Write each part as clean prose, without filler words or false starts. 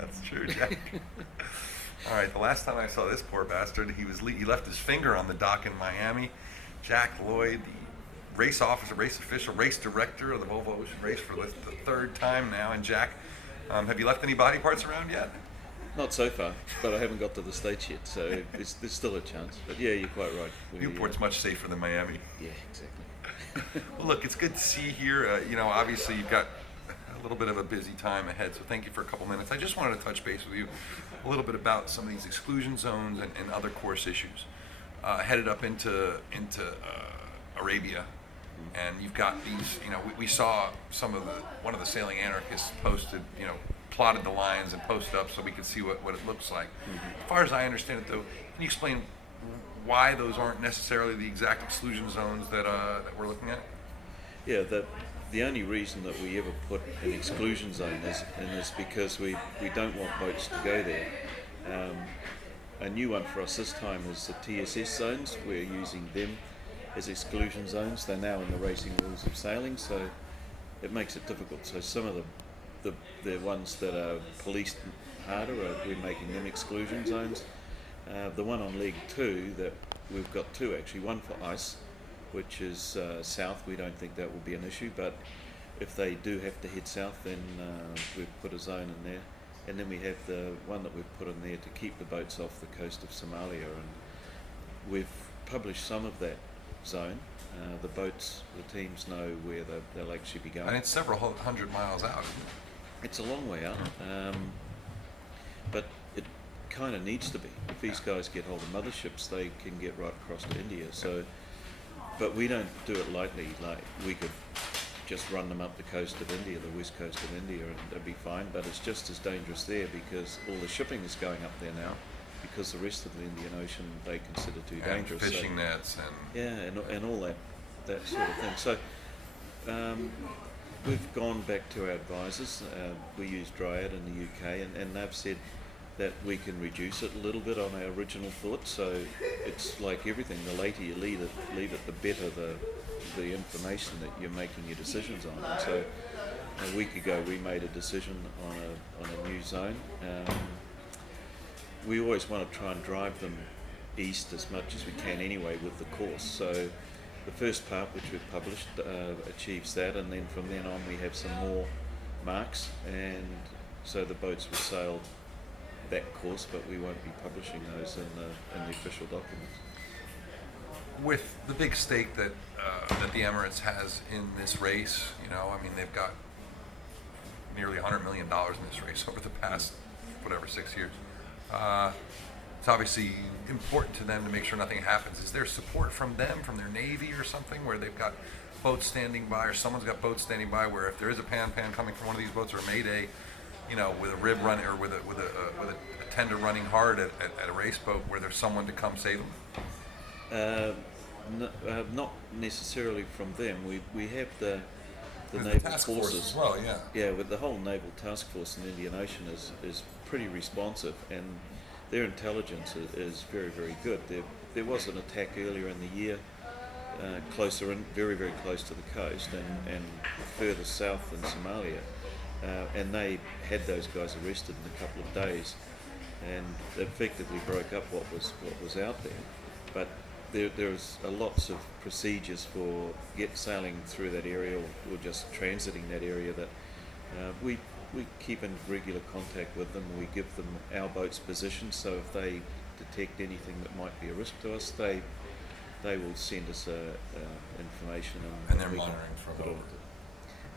That's true, Jack. All right, the last time I saw this poor bastard, he left his finger on the dock in Miami. Jack Lloyd, the race officer, race official, race director of the Volvo Ocean Race for the third time now. And Jack, have you left any body parts around yet? Not so far, but I haven't got to the States yet, so there's still a chance. But yeah, you're quite right. Newport's much safer than Miami. Yeah, exactly. Well, look, it's good to see you here. Obviously you've got a little bit of a busy time ahead, so thank you for a couple minutes. I just wanted to touch base with you a little bit about some of these exclusion zones and other course issues. Headed up into Arabia, and you've got these. We saw one of the sailing anarchists posted, plotted the lines and posted up so we could see what it looks like. As far as I understand it, though, can you explain why those aren't necessarily the exact exclusion zones that we're looking at? Yeah, the only reason that we ever put an exclusion zone is because we don't want boats to go there. A new one for us this time is the TSS zones. We're using them as exclusion zones. They're now in the racing rules of sailing, so it makes it difficult. So some of the ones that are policed harder, we're making them exclusion zones. The one on leg 2, that we've got two actually, one for ice, which is south. We don't think that will be an issue, but if they do have to head south, then we've put a zone in there. And then we have the one that we've put in there to keep the boats off the coast of Somalia, and we've published some of that zone. The boats, the teams know where they'll actually be going. And it's several hundred miles out, isn't it? It's a long way out, but it kind of needs to be. If these guys get hold of motherships, they can get right across to India. So, but we don't do it lightly. Like, we could just run them up the coast of India, the west coast of India, and they'd be fine. But it's just as dangerous there because all the shipping is going up there now, because the rest of the Indian Ocean they consider too dangerous. And fishing nets and all that sort of thing. So. We've gone back to our advisors. We use Dryad in the UK, and they've said that we can reduce it a little bit on our original thought. So it's like everything: the later you leave it, the better the information that you're making your decisions on. And so a week ago, we made a decision on a new zone. We always want to try and drive them east as much as we can anyway with the course. So the first part, which we've published, achieves that, and then from then on we have some more marks, and so the boats will sail that course, but we won't be publishing those in the official documents. With the big stake that the Emirates has in this race, they've got nearly $100 million in this race over the past 6 years. It's obviously important to them to make sure nothing happens. Is there support from them, from their Navy or something, where they've got boats standing by, or someone's got boats standing by, where if there is a pan coming from one of these boats, or a mayday, with a rib run or with a tender running hard at a race boat, where there's someone to come save them? Not necessarily from them. We have the naval task force as well. Yeah, with the whole naval task force in the Indian Ocean is pretty responsive, and their intelligence is very, very good. There was an attack earlier in the year, closer in, very, very close to the coast, and further south in Somalia, and they had those guys arrested in a couple of days, and effectively broke up what was out there. But there's lots of procedures for sailing through that area, or just transiting that area, that we keep in regular contact with them. We give them our boat's position, so if they detect anything that might be a risk to us, they will send us information. And they're monitoring from over.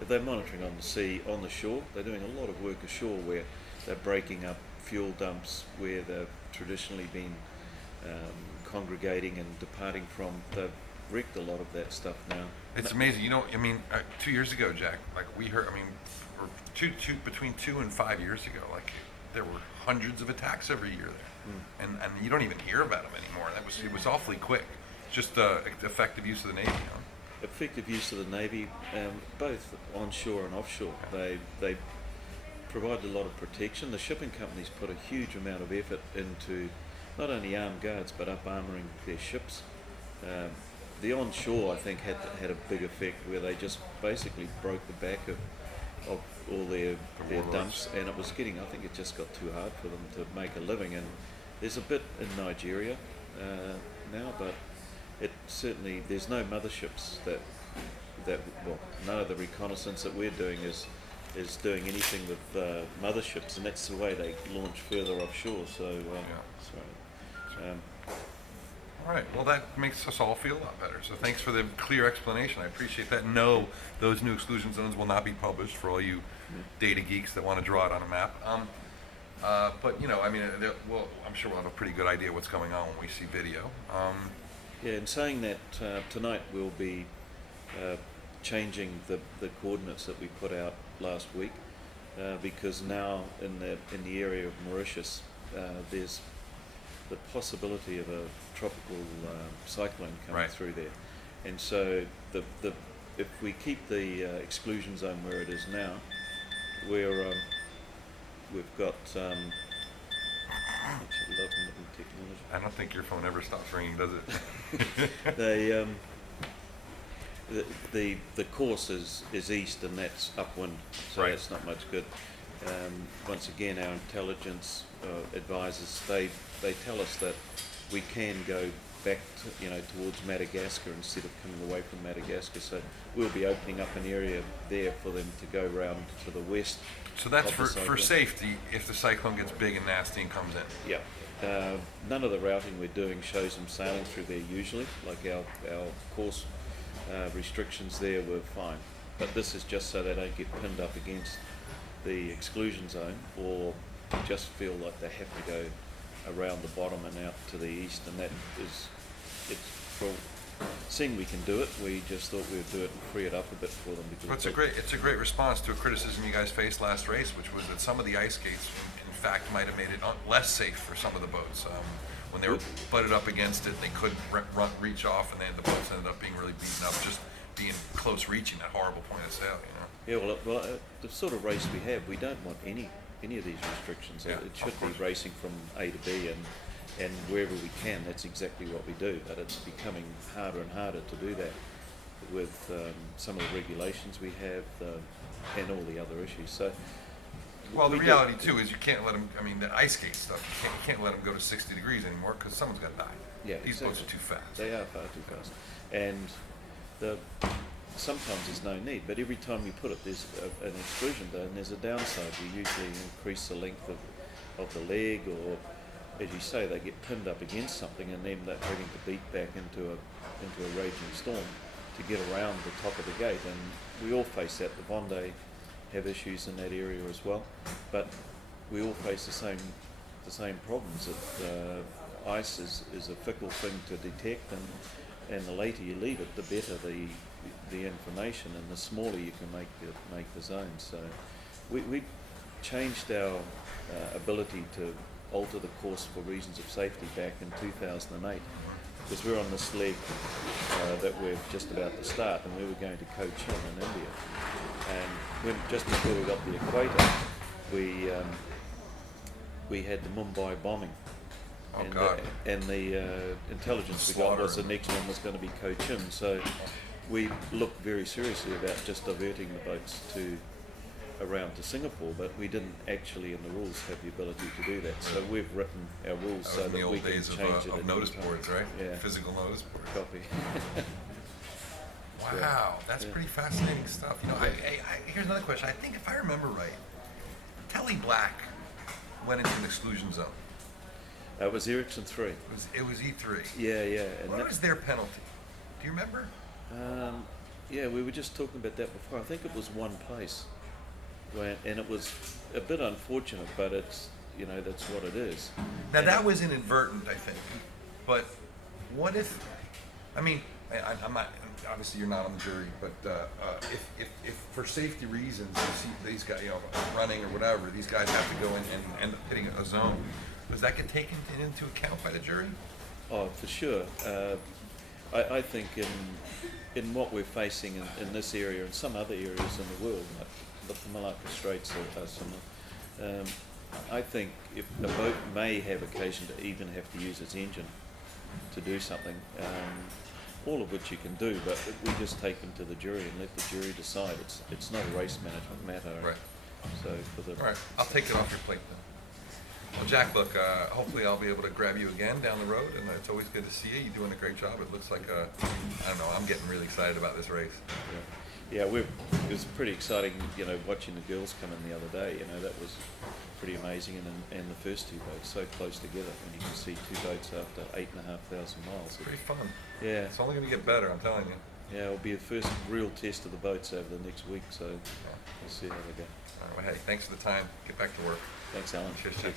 They're monitoring on the sea, on the shore. They're doing a lot of work ashore, where they're breaking up fuel dumps where they've traditionally been congregating and departing from. They've wrecked a lot of that stuff now. It's amazing. 2 years ago, Jack, we heard, between 2 and 5 years ago, there were hundreds of attacks every year there. And you don't even hear about them anymore. It was awfully quick. Just effective use of the Navy. Effective use of the Navy, both onshore and offshore. They provide a lot of protection. The shipping companies put a huge amount of effort into not only armed guards, but up-armouring their ships. The onshore, I think, had a big effect, where they just basically broke the back of of all their warlords. dumps, and it was getting, I think it just got too hard for them to make a living. And there's a bit in Nigeria now, but it certainly, there's no motherships that well, none of the reconnaissance that we're doing is doing anything with motherships, and that's the way they launch further offshore. So, All right. Well, that makes us all feel a lot better. So thanks for the clear explanation. I appreciate that. No, those new exclusion zones will not be published for all you data geeks that want to draw it on a map. But you know, I mean, well, I'm sure we'll have a pretty good idea what's going on when we see video. yeah, and saying that, tonight we'll be changing the coordinates that we put out last week, because now in the area of Mauritius there's the possibility of a tropical cyclone coming through there, and so if we keep the exclusion zone where it is now, we've got technology. I don't think your phone ever stops ringing, does it? The course is east, and that's upwind, so Right. that's not much good. Once again, our intelligence advisors, they tell us that we can go back towards Madagascar instead of coming away from Madagascar, so we'll be opening up an area there for them to go round to the west. So that's of the for cyclone. safety if the cyclone gets big and nasty and comes in. Yeah. None of the routing we're doing shows them sailing through there usually, like our course restrictions there were fine. But this is just so they don't get pinned up against the exclusion zone, or just feel like they have to go around the bottom and out to the east, and that is, it's for seeing we can do it, we just thought we'd do it and free it up a bit for them. Because Well, it's a great response to a criticism you guys faced last race, which was that some of the ice skates, in fact, might have made it less safe for some of the boats. When they were butted up against it, they couldn't reach off, and then the boats ended up being really beaten up, just being close reaching that horrible point of sail. Yeah, well, the sort of race we have, we don't want any of these restrictions. Yeah, It should be racing from A to B, and wherever we can, that's exactly what we do. But it's becoming harder and harder to do that with some of the regulations we have and all the other issues. So, Well, the we reality too is you can't let them. I mean, the ice skate stuff. You can't let them go to 60 degrees anymore because someone's got to die. Yeah, These boats are too fast. They are far too fast, and sometimes there's no need. But every time you put it, there's an exclusion zone. There's a downside. You usually increase the length of the leg, or as you say, they get pinned up against something, and then they're having to beat back into a raging storm to get around the top of the gate. And we all face that. The Vendée have issues in that area as well, but we all face the same problems. That ice is a fickle thing to detect, and the later you leave it, the better the information, and the smaller you can make the zone. So we changed our ability to alter the course for reasons of safety back in 2008, because we're on this leg that we're just about to start, and we were going to Cochin in India. And just before we got the equator, we had the Mumbai bombing. Oh, and, God. And the intelligence we got was the next one was going to be Cochin. So we looked very seriously about just diverting the boats around to Singapore, but we didn't actually in the rules have the ability to do that. So we've written our rules so that we can change it of at notice any time. boards, right? Yeah. Physical notice boards. Copy. Wow, that's pretty fascinating stuff. You know, here's another question. I think if I remember right, Telly Black went into an exclusion zone. It was Ericsson 3. It was E3. Yeah. And What was their penalty? Do you remember? yeah, we were just talking about that before. I think it was one place, and it was a bit unfortunate, but it's that's what it is. Now that was inadvertent, I think. But what if? I mean, I'm not. Obviously, you're not on the jury, but if for safety reasons you see these guys, running or whatever, these guys have to go in and end up hitting a zone. Does that get taken into account by the jury? Oh, for sure. I think in what we're facing in this area and some other areas in the world, like the Malacca Straits are similar. I think if a boat may have occasion to even have to use its engine to do something, all of which you can do, but we just take them to the jury and let the jury decide. It's not a race management matter. Right. So for the All right, I'll take it off your plate then. Well, Jack, look, hopefully I'll be able to grab you again down the road, and it's always good to see you. You're doing a great job. It looks like, I don't know, I'm getting really excited about this race. Yeah, it was pretty exciting, watching the girls come in the other day. That was pretty amazing, and the first two boats so close together. When you can see two boats after 8,500 miles. Pretty fun. Yeah. It's only going to get better, I'm telling you. Yeah, it'll be the first real test of the boats over the next week, so we'll see how they go. All right, well, hey, thanks for the time. Get back to work. Thanks, Alan. Cheers.